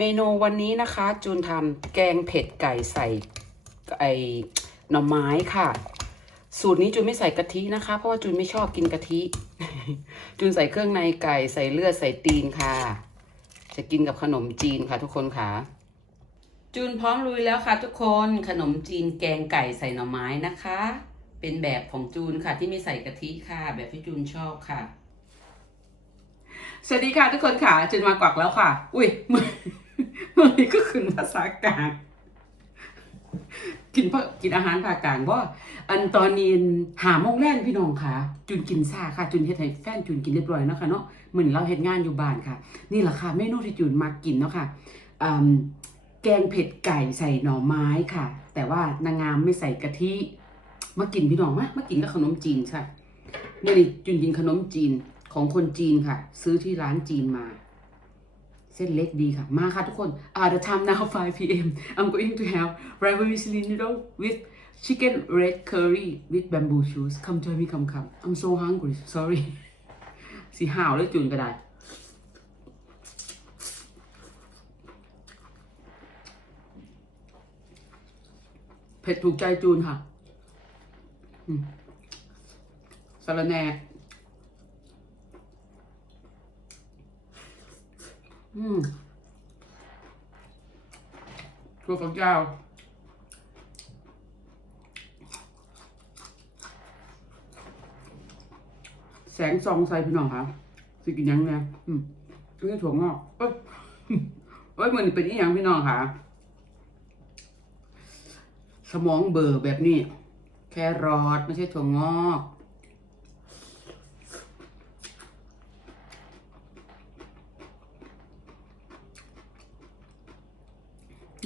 เมนูวันนี้นะคะ จูนทำแกงเผ็ดไก่ใส่ไอหน่อไม้ค่ะ สูตรนี้จูนไม่ใส่กะทินะคะ เพราะว่าจูนไม่ชอบกินกะทิ จูนใส่เครื่องในไก่ใส่เลือดใส่ตีนค่ะ จะกินกับขนมจีนค่ะทุกคนค่ะ จูนพร้อมลุยแล้วค่ะ ทุกคนขนมจีนแกงไก่ใส่หน่อไม้นะคะ เป็นแบบของจูนค่ะ ที่ไม่ใส่กะทิค่ะ แบบที่จูนชอบค่ะ สวัสดีค่ะทุกคนค่ะจูนมากวักแล้วค่ะ อุ้ยมือ มือนี้ก็ขึ้นภาษากลางกินพราะกินอาหารภาคกลางว่าอันตอนนี้หาโมงแรกพี่น้องค่ะ จุนกินซ่าค่ะ จุนเฮ็ดให้แฟนจุนกินเรียบร้อยเนาะค่ะเนาะเหมือนเราเฮ็ดงานอยู่บ้านค่ะ นี่แหละค่ะเมนูที่จุนมากินเนาะค่ะแกงเผ็ดไก่ใส่หน่อไม้ค่ะ แต่ว่านางงามไม่ใส่กะทิมากินพี่น้องมามากินกับขนมจีนค่ะเมื่อนี้จุนกินขนมจีนของคนจีนค่ะ ซื้อที่ร้านจีนมา เส้นเล็กดีค่ะ มาค่ะทุกคนอ่า the time now 5 p.m. I'm going to have ravioli noodle with chicken red curry with bamboo shoots come join me come come I'm so hungry sorry สีห่าวเลยจุนก็ได้เผ็ดถูกใจจูนค่ะสารแหน่ อืมถั่วฝักยาวแสงซองใส่พี่น้องค่ะสิกินยังไงอืมนี่ถั่วงอกเอ้ยเอ้ยมันเป็นอีหยังพี่น้องค่ะ สมองเบอร์แบบนี้ แครอทไม่ใช่ถั่วงอก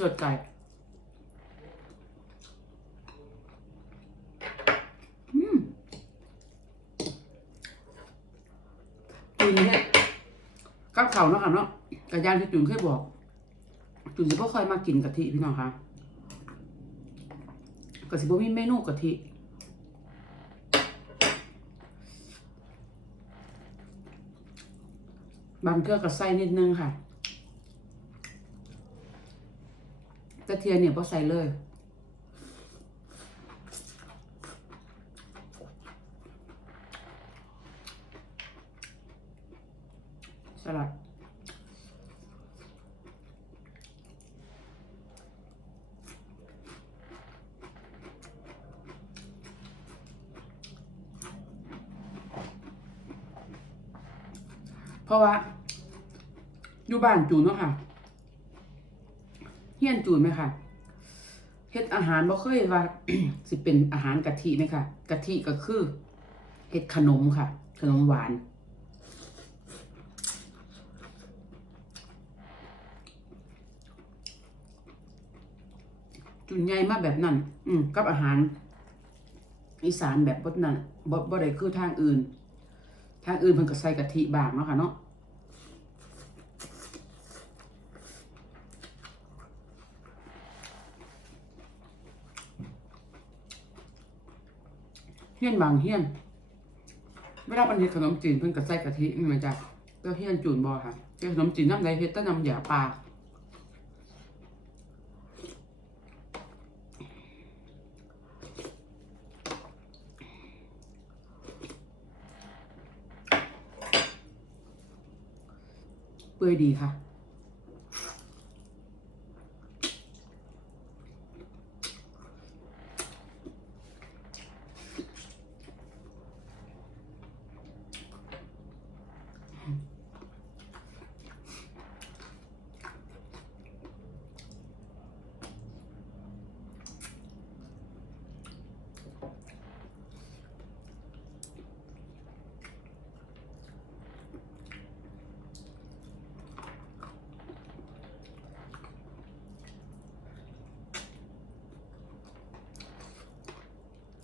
เลือดไก่อืมจุนเนี่ยกับเข่าเนาะค่ะเนาะกระยานที่จุนเคยบอก จุนสิบ่ค่อยมากินกะทิพี่น้องคะกะสิบ่มีเมนูกะทิบางเกลือกับไส้นิดนึงค่ะ กระเทียมเนี่ยพอใส่เลย สลัดเพราะว่า อยู่บ้านจูนเนาะค่ะ ฮียนจูนไหมค่ะเฮ็ดอาหารบ่เคยว่า สิเป็นอาหารกะทิไหมค่ะกะทิก็คือเฮ็ดขนมค่ะ ขนมหวานจุนใหญ่มาแบบนั้น อืมกับอาหาร อีสานแบบบ่นั่นบ่บ่ได้คือทางอื่น ทางอื่นเพิ่นก็ใส่กะทิบางเนาะค่ะเนาะ เฮี้ยนบางเฮี้ยนเวลาเป็นเฮ็ดขนมจีนเพิ่นก็ใส่กะทินี่มาจ้ะก็เฮี้ยนจูนบ่ค่ะแต่ขนมจีนน้ำใดเฮ็ดแต่น้ำยาปลาเปื่อยดีค่ะ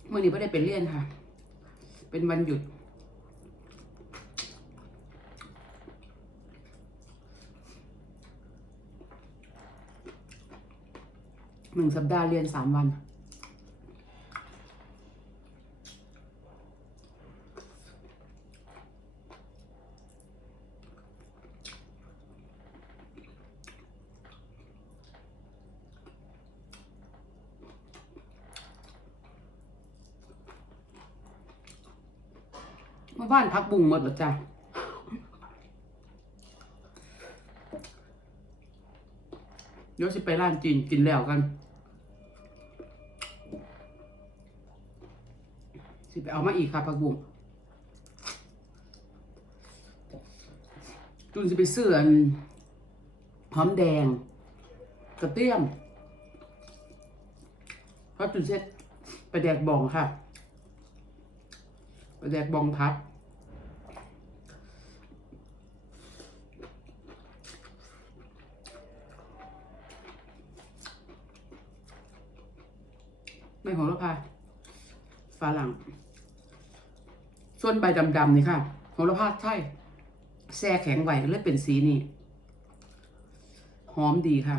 เมื่อนี้ไม่ได้เป็นเรียนค่ะ เป็นวันหยุด หนึ่งสัปดาห์เรียนสามวัน พักบุงหมดเหรอจ้ะเดี๋ยวสิไปร้านจีนกินแล้วกัน สิไปเอามาอีกค่ะผักบุ้งจุนสิไปซื้อนหอมแดง กระเทียมเพราะจุนเซ็ตไปแดกบองค่ะไปแดกบองพัด ไม่ของรพาฝรั่ง ส่วนใบดำๆนี่ค่ะโหระพาใช่แช่แข็งไว้เลยเป็นสีนี่หอมดีค่ะ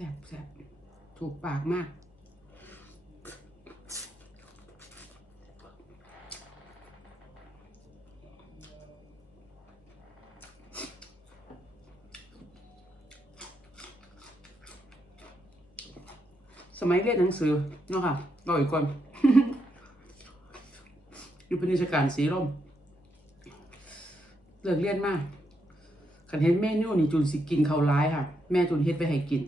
ซ่บแซ่บถูกปากมาก สมัยเรียนหนังสือเนาะค่ะรออีกคนอยู่เป็นนิชการสีร่มเลิกเรียนมากขันเห็นเมนูนี่จุนสิกินเขาวร้ายค่ะ แม่จุนเฮ็ดไปให้กิน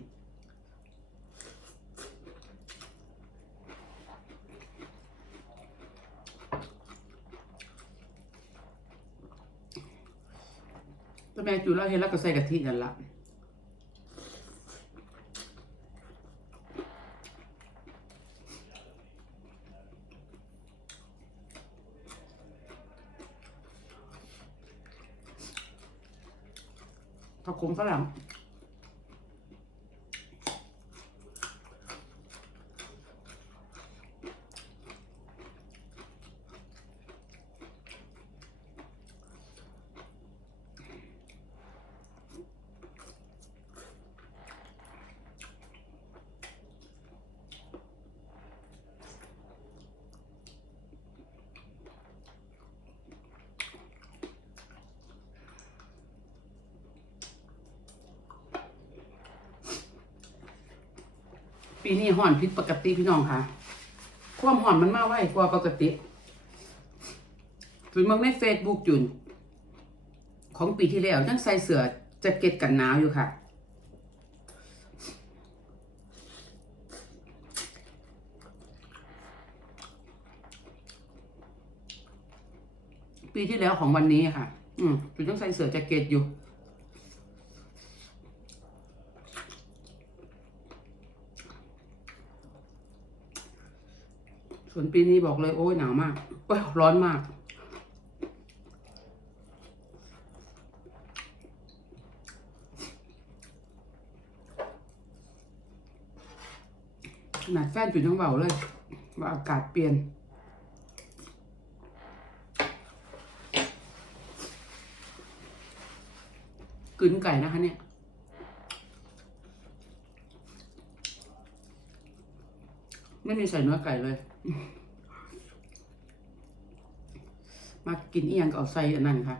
แล้วแม่จุนเราเห็นแล้วก็ใส่กะทินั่นละผักขมฝรั่ง ปีนี้ห่อนผิดปกติพี่น้องค่ะ ความห่อนมันมาไวกว่าปกติถึงมองในเฟซบุ๊กจุน ของปีที่แล้วยังใส่เสื้อแจ็คเก็ตกันหนาวอยู่ค่ะ ปีที่แล้วของวันนี้ค่ะ อืมจุนยังใส่เสื้อแจ็คเก็ตอยู่ วนปีนี้บอกเลยโอ้ยหนาวมากโอ้ยร้อนมาก ขนาดแฟนจุดยังเบาเลย ว่าอากาศเปลี่ยนกลืนไก่นะคะเนี่ย ไม่มีใส่เนื้อไก่เลย มากินเอียงก็เอาใส่อันนั้นค่ะ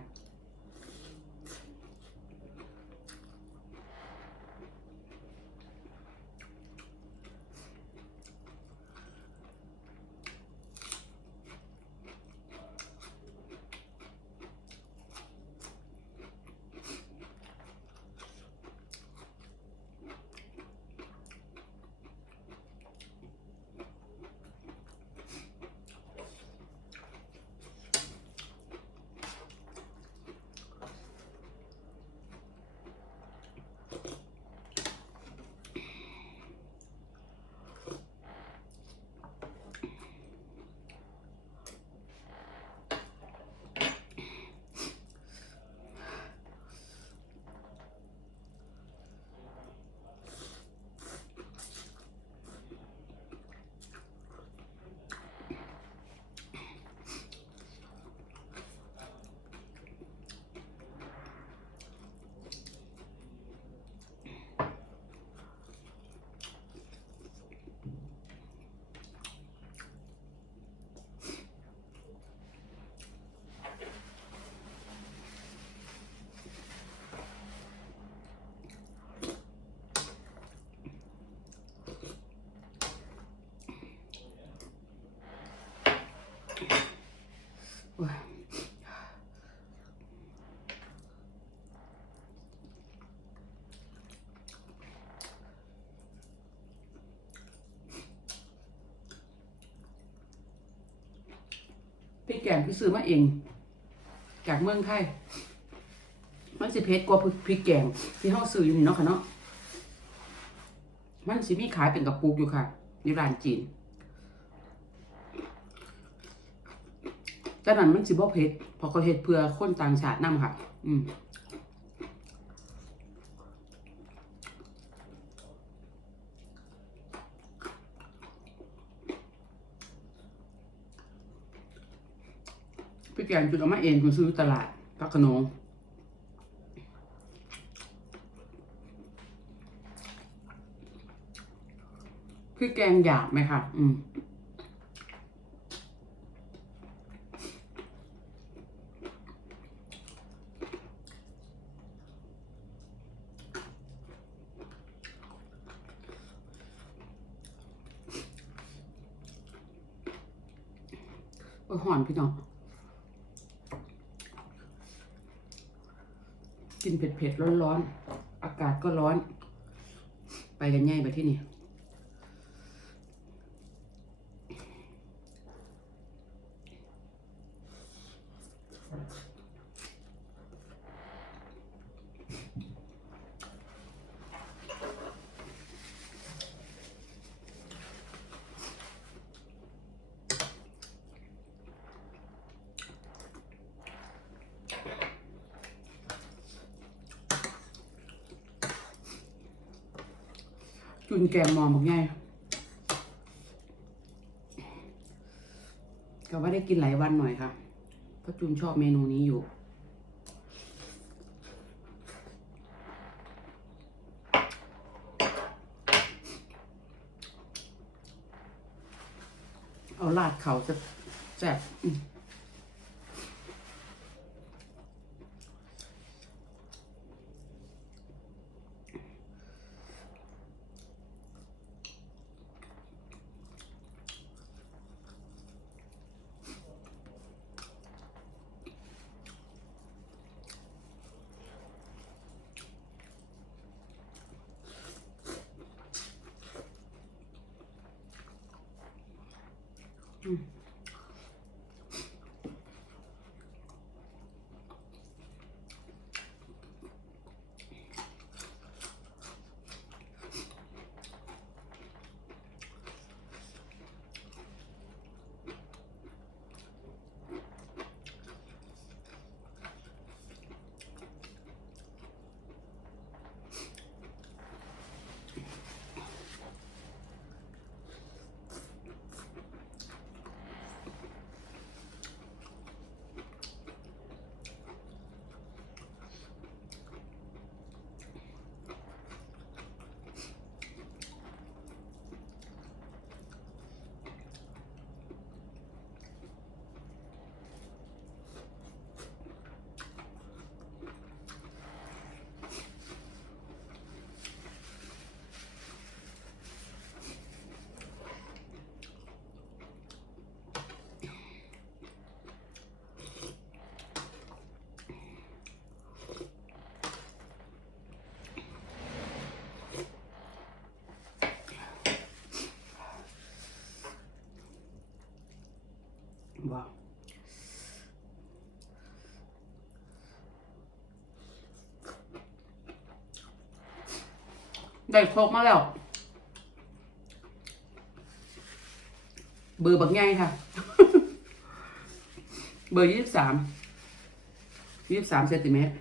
พี่แกงพี่ซื้อมาเอง จากเมืองไทย มันสิเพชรกว่าพริกแกงที่ห้าซื้ออยู่นี่เนาะค่ะเนาะ มันสิมีขายเป็นกระปุกอยู่ค่ะในร้านจีน แต่นั้นมันสิบ่เผ็ดเพราะเขาเฮ็ดเพื่อคนต่างชาตินำค่ะ อืมพี่แกงจุดเอามาเองคุณซื้อตลาดพักขนงพี่แกงหยาบไหมคะอืม โอ้ยหอนพี่น้อง กินเผ็ดๆร้อนๆ อากาศก็ร้อน ไปกันง่ายไปที่นี่ จุนแกงมองบอกง่ายก็ว่าได้กินหลายวันหน่อยค่ะเพราะจุนชอบเมนูนี้อยู่ เอาลาดเขาจะแซ่บ อื ได้โคกมาแล้ว เบอร์บักง่ายค่ะ เบอร์ยี่สิบสามยี่สิบสามเซนติเมตร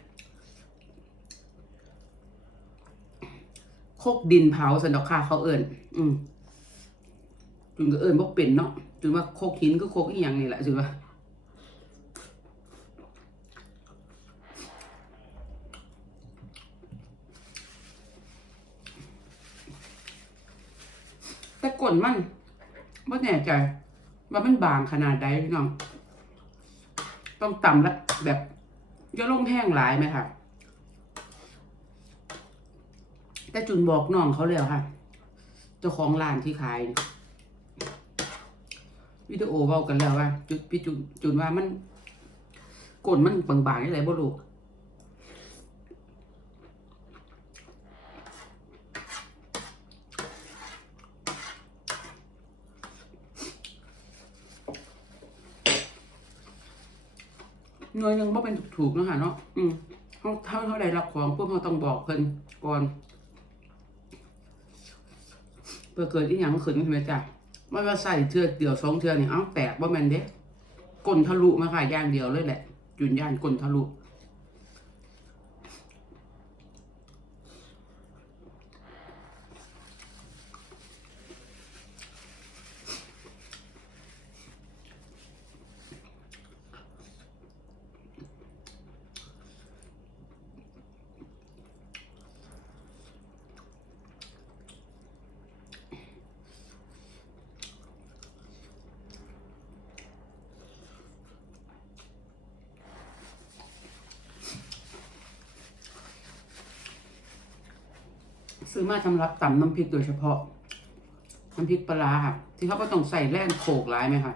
โคกดินเผาสันดอกคาเขาเอิญอืมจุนก็เอิญบอกเป็นเนาะจุนว่าโคกหินก็โคกอีหยังนี่แหละจุนว่า แต่กลมันไม่แน่ใจว่ามันบางขนาดใดพี่น้อง ต้องต่ำแล้วแบบจะลงแห้งหลายไหมค่ะ แต่จุนบอกน้องเขาแล้วค่ะ เจ้าของร้านที่ขาย วิดีโอเว้ากันแล้วว่า จุดพี่จุนจุนว่ามันกลมันบางๆนี่ไรบ่รู้อ หน่วยหนึ่งบ่เป็นถูกๆเนาะค่ะเนาะอืมเขาเท่าเท่าใดรับของพวกเขาต้องบอกเพิ่นก่อนเพื่อเกิดอีหยังขึ้นใช่ไหมจ๊ะไม่ว่าใส่เทือเดียวสองเทือนี่เอ้าแตกบ่แม่นเด้ก้นทะลุมาค่ะอย่างเดียวเลยแหละ จุนย่านก้นทะลุ ซื้อมาสำหรับตำน้ำพริกโดยเฉพาะ น้ำพริกปลาค่ะ ที่เขาก็ต้องใส่แล่นโขกร้ายไหมคะ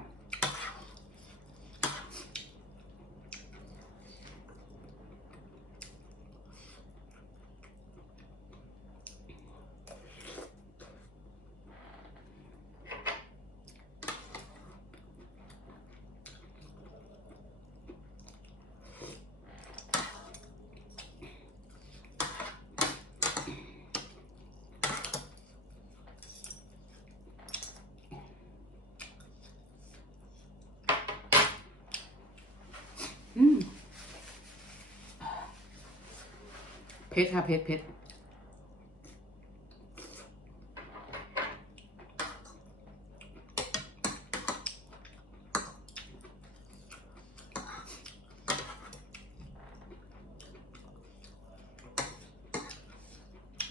อืม เผ็ดค่ะเผ็ดเผ็ด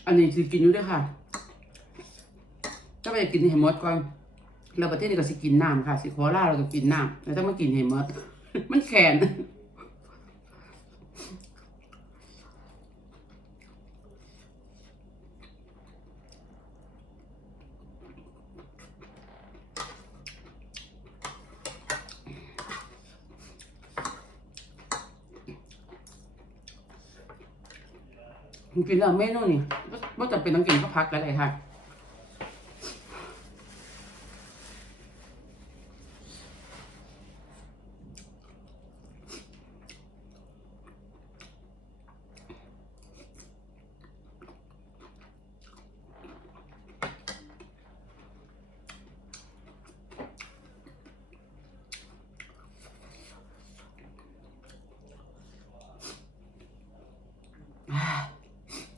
อันนี้คือกินอยู่ด้วยค่ะ ถ้าไปกินเห็มดก่อนเราประเทศนี้ก็สิกินน้ำค่ะ สิขอลาเราก็กินน้ำแล้วถ้ามากินเห็มดมันแข็ง กินแล้วเมนูนี่ว่าจะเป็นต้องกินก็พักกันเลยค่ะ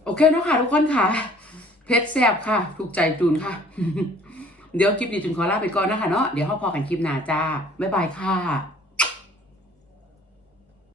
โอเคเนาะค่ะทุกคนค่ะ เพชรแซบค่ะ ถูกใจจูนค่ะ เดี๋ยวคลิปนี้จูนขอลาไปก่อนนะคะเนาะเดี๋ยวเราพอกันคลิปหน้าจ้าบ๊ายบายค่ะ